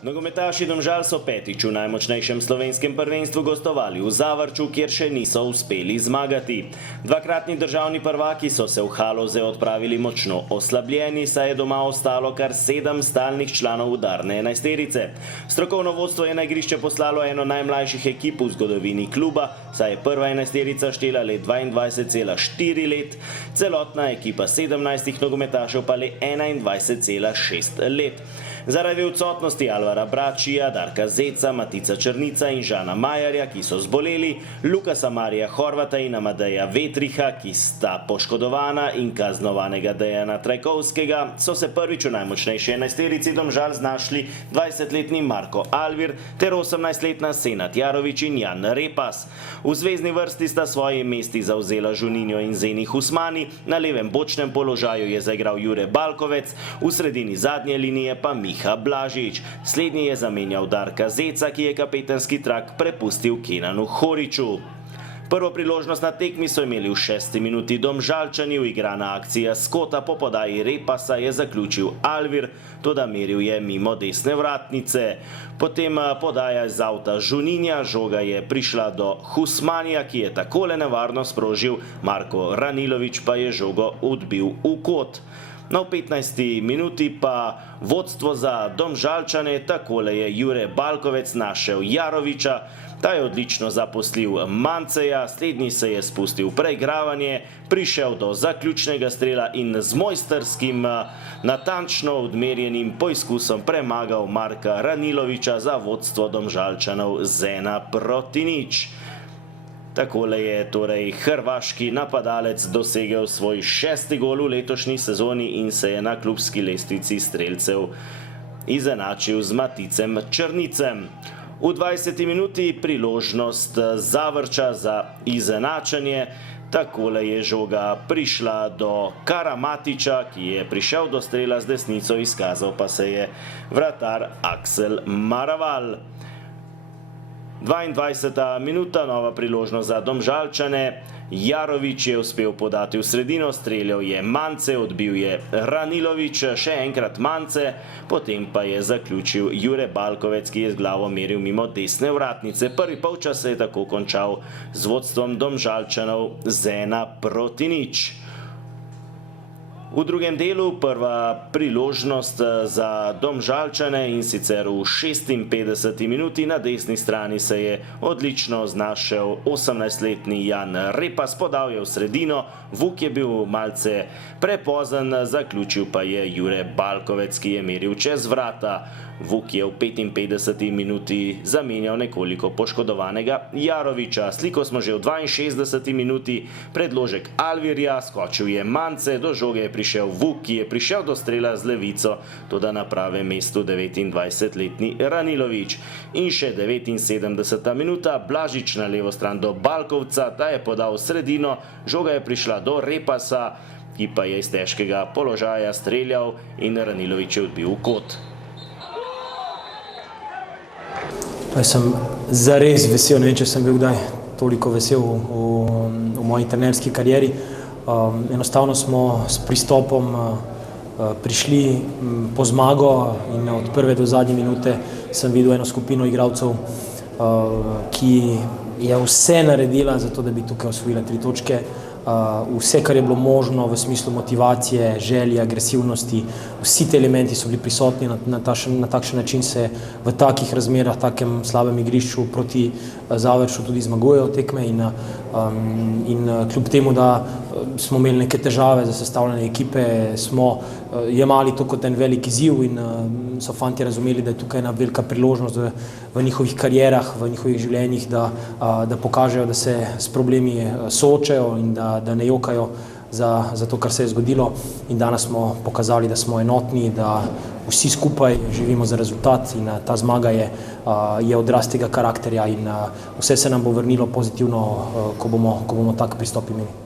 Nogometaši Domžal so petič v najmočnejšem slovenskem prvenstvu gostovali v Zavrču, kjer še niso uspeli zmagati. Dvakratni državni prvaki so se v Haloze odpravili močno oslabljeni, saj je doma ostalo kar 7 stalnih članov udarne enajsterice. Strokovno vodstvo je na igrišče poslalo eno najmlajših ekip v zgodovini kluba, saj je prva enajsterica štela le 22,4 let, celotna ekipa 17 nogometašev pa le 21,6 let. Zaradi odsotnosti Alvara Bračija, Darka Zeca, Matica Črnica in Žana Majerja, ki so zboleli, Lukasa Marija Horvata in Amadeja Vetriha, ki sta poškodovana, in kaznovanega Dejana Trajkovskega, so se prvič v najmočnejši enajsterici Domžal znašli 20-letni Marko Alvir ter 18-letna Senad Jarović in Jan Repas. V zvezni vrsti sta svoji mesti zavzela Žuninjo in Zeni Husmani, na levem bočnem položaju je zaigral Jure Balkovec, v sredini zadnje linije pa Miha Blažič. Slednji je zamenjal Darka Zeca, ki je kapetanski trak prepustil Kenanu Horiću. Prvo priložnost na tekmi so imeli v 6. minuti Domžalčani, uigrana akcija skota po podaji Repasa je zaključil Alvir, toda meril je mimo desne vratnice. Potem podaja iz avta Žuninja, žoga je prišla do Husmanija, ki je takole nevarno sprožil, Marko Ranilović pa je žogo odbil v kot. Na 15. minuti pa vodstvo za Domžalčane, takole je Jure Balkovec našel Jarovića, ta je odlično zaposlil Manceja, slednji se je spustil v preigravanje, prišel do zaključnega strela in z mojstrskim, natančno odmerjenim poizkusom premagal Marka Ranilovića za vodstvo Domžalčanov z 1:0. Takole je torej hrvaški napadalec dosegel svoj 6. gol v letošnji sezoni in se je na klubski lestvici strelcev izenačil z Maticem Črnicem. V 20. minuti priložnost Zavrča za izenačenje. Takole je žoga prišla do Karamatića, ki je prišel do strela z desnico, izkazal pa se je vratar Aksel Maraval. 22. minuta, nova priložnost za Domžalčane. Jarović je uspel podati v sredino, streljal je Mance, odbil je Ranilović, še enkrat Mance, potem pa je zaključil Jure Balkovec, ki je z glavo meril mimo desne vratnice. Prvi polčas se je tako končal z vodstvom Domžalčanov z 1:0. V drugem delu prva priložnost za Domžalčane in sicer v 56. minuti na desni strani se je odlično znašel 18-letni Jan Repas, podal je v sredino, Vuk je bil malce prepozen, zaključil pa je Jure Balkovec, ki je meril čez vrata. Vuk je v 55. minuti zamenjal nekoliko poškodovanega Jarovića. Sliko smo že v 62. minuti, predložek Alvirja, skočil je Mance, do žoge je prišel Vuk, ki je prišel do strela z levico, toda na pravem mestu 29-letni Ranilović. In še 79. minuta, Blažič na levo stran do Balkovca, ta je podal v sredino, žoga je prišla do Repasa, ki pa je iz težkega položaja streljal in Ranilović je odbil v kot. Jaz sem zares vesel, ne vem, če sem bil kdaj toliko vesel v moji trenerski karieri. Enostavno smo s pristopom prišli po zmago in od prve do zadnje minute sem videl eno skupino igralcev, ki je vse naredila za to, da bi tukaj osvojila 3 točke. Vse, kar je bilo možno v smislu motivacije, želje, agresivnosti, vsi ti elementi so bili prisotni, na takšen način se v takih razmerah, takem slabem igrišču proti Zavrču tudi zmagujejo tekme in kljub temu, da smo imeli neke težave za sestavljanje ekipe, smo jemali to kot en velik izziv in so fantje razumeli, da je tukaj ena velika priložnost v njihovih karierah, v njihovih življenjih, da pokažejo, da se s problemi soočajo in da ne jokajo za to, kar se je zgodilo. In danes smo pokazali, da smo enotni, da vsi skupaj živimo za rezultat in ta zmaga je odraz tega karakterja in vse se nam bo vrnilo pozitivno, ko bomo tak pristop imeli.